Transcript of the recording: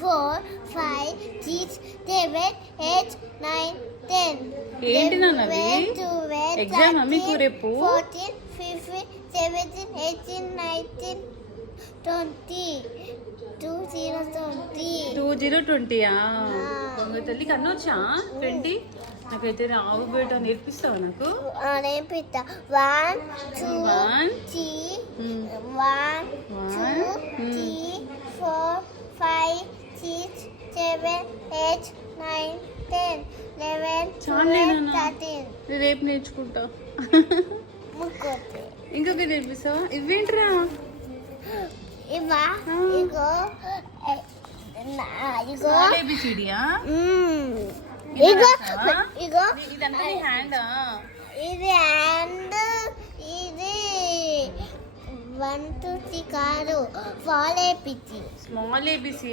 4, 5, 6, 7, 8, 9, 10. ఏంటి నాన్న అవి? 11, ఎగ్జామ్ 12, మీకు రేపు 14, 15, 17, 18, 19, 20. 2020. 2020 దొంగ తల్లికి అన్న వచ్చా 20. నాకైతే రావు బేట నేర్పిస్తావా నాకు? నేర్పిస్తా. 1, 2, 1 3, 1, 2, 3, 4, 5, 6, 7, 8, 9, 10, 11, 12, 13. రేపు నేర్చుకుంటా. ముక్కోటి. ఇంకొకటి నేర్పిస్తావా? ఇవేంట్రా? ఇవా ఇగో ఇగో ఏబిసిడియా? ఇగో ఇగో ఇదంతా హ్యాండా? ఇది హ్యాండ్, ఇది 1 2 3 కాదు, ఫాల్ ఏపిచ్చి స్మాల్ ఏబిసి